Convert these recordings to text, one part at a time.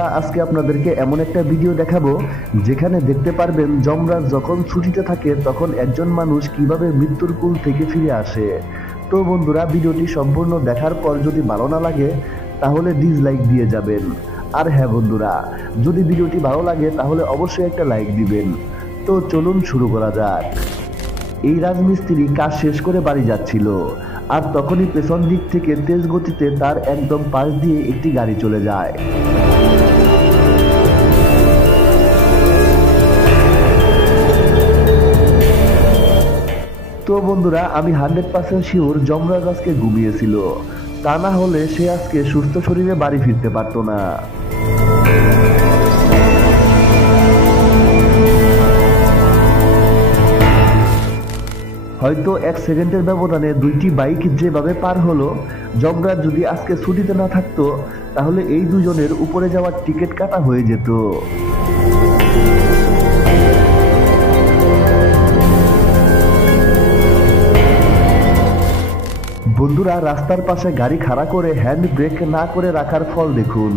বন্ধুরা, আজকে আপনাদেরকে এমন একটা ভিডিও দেখাবো যেখানে দেখতে পারবেন যমরাজ যখন ছুটিতে থাকে তখন একজন মানুষ কিভাবে মৃত্যুর কুল থেকে ফিরে আসে। তো বন্ধুরা, ভিডিওটি সম্পূর্ণ দেখার পর যদি ভালো না লাগে তাহলে ডিসলাইক দিয়ে যাবেন। আর হ্যাঁ বন্ধুরা, যদি ভিডিওটি ভালো লাগে তাহলে অবশ্যই একটা লাইক দিবেন। তো চলুন শুরু করা যাক। এই রাজমিস্ত্রি কাজ শেষ করে বাড়ি যাচ্ছিল, আর তখনই পেছন দিক থেকে তেজ গতিতে তার একদম পাশ দিয়ে একটি গাড়ি চলে যায়। তো বন্ধুরা, আমি 100% শিওর যমরাজ আজকে ঘুমিয়েছিল, তা না হলে সে আজকে সুস্থ শরীরে বাড়ি ফিরতে পারতো না। হয়তো 1 সেকেন্ডের ব্যবধানে দুইটি বাইক যেভাবে পার হলো, যমরাজ যদি আজকে ছুটিতে না থাকতো তাহলে এই দুজনের উপরে যাওয়ার টিকিট কাটা হয়ে যেত। বন্ধুরা, রাস্তার পাশে গাড়ি খাড়া করে হ্যান্ড ব্রেক না করে রাখার ফল দেখুন।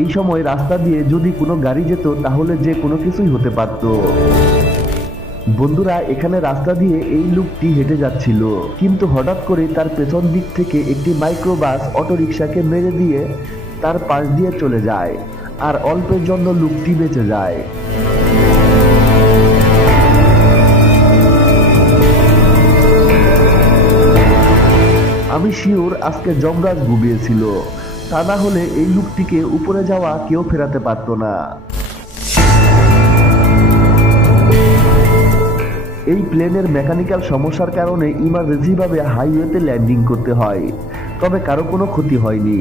এই সময় রাস্তা দিয়ে যদি কোনো গাড়ি যেত তাহলে যে কোনো কিছুই হতে পারত। বন্ধুরা, এখানে রাস্তা দিয়ে এই লোকটি হেঁটে যাচ্ছিল, কিন্তু হঠাৎ করে তার পেছন দিক থেকে একটি মাইক্রোবাস অটোরিকশাকে মেরে দিয়ে তার পাশ দিয়ে চলে যায়, আর অল্পের জন্য লোকটি বেঁচে যায়। আমি শিওর আজকে যমরাজ ঘুমিয়েছিল, তা না হলে এই লোকটিকে উপরে যাওয়া কেউ ফেরাতে পারত না। এই প্লেনের মেকানিক্যাল সমস্যার কারণে ইমার্জেন্সি ভাবে হাইওয়েতে ল্যান্ডিং করতে হয়, তবে কারো কোনো ক্ষতি হয়নি।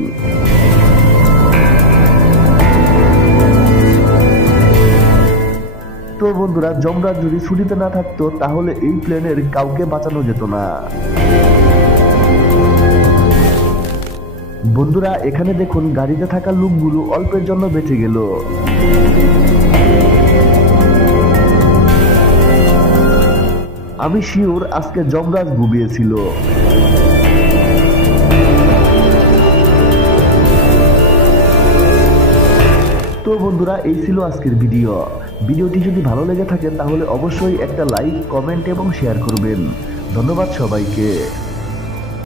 তো বন্ধুরা, যমরাজ যদি ছুটিতে না থাকতো তাহলে এই প্লেনের কাউকে বাঁচানো যেত না। বন্ধুরা, এখানে দেখুন গাড়িতে থাকা লোকগুলো অল্পের জন্য বেঁচে গেল। আমি শিওর আজকে যমরাজ ঘুমিয়েছিল। তো বন্ধুরা, এই ছিল আজকের ভিডিওটি যদি ভালো লেগে থাকে তাহলে অবশ্যই একটা লাইক, কমেন্ট এবং শেয়ার করবেন। ধন্যবাদ সবাইকে।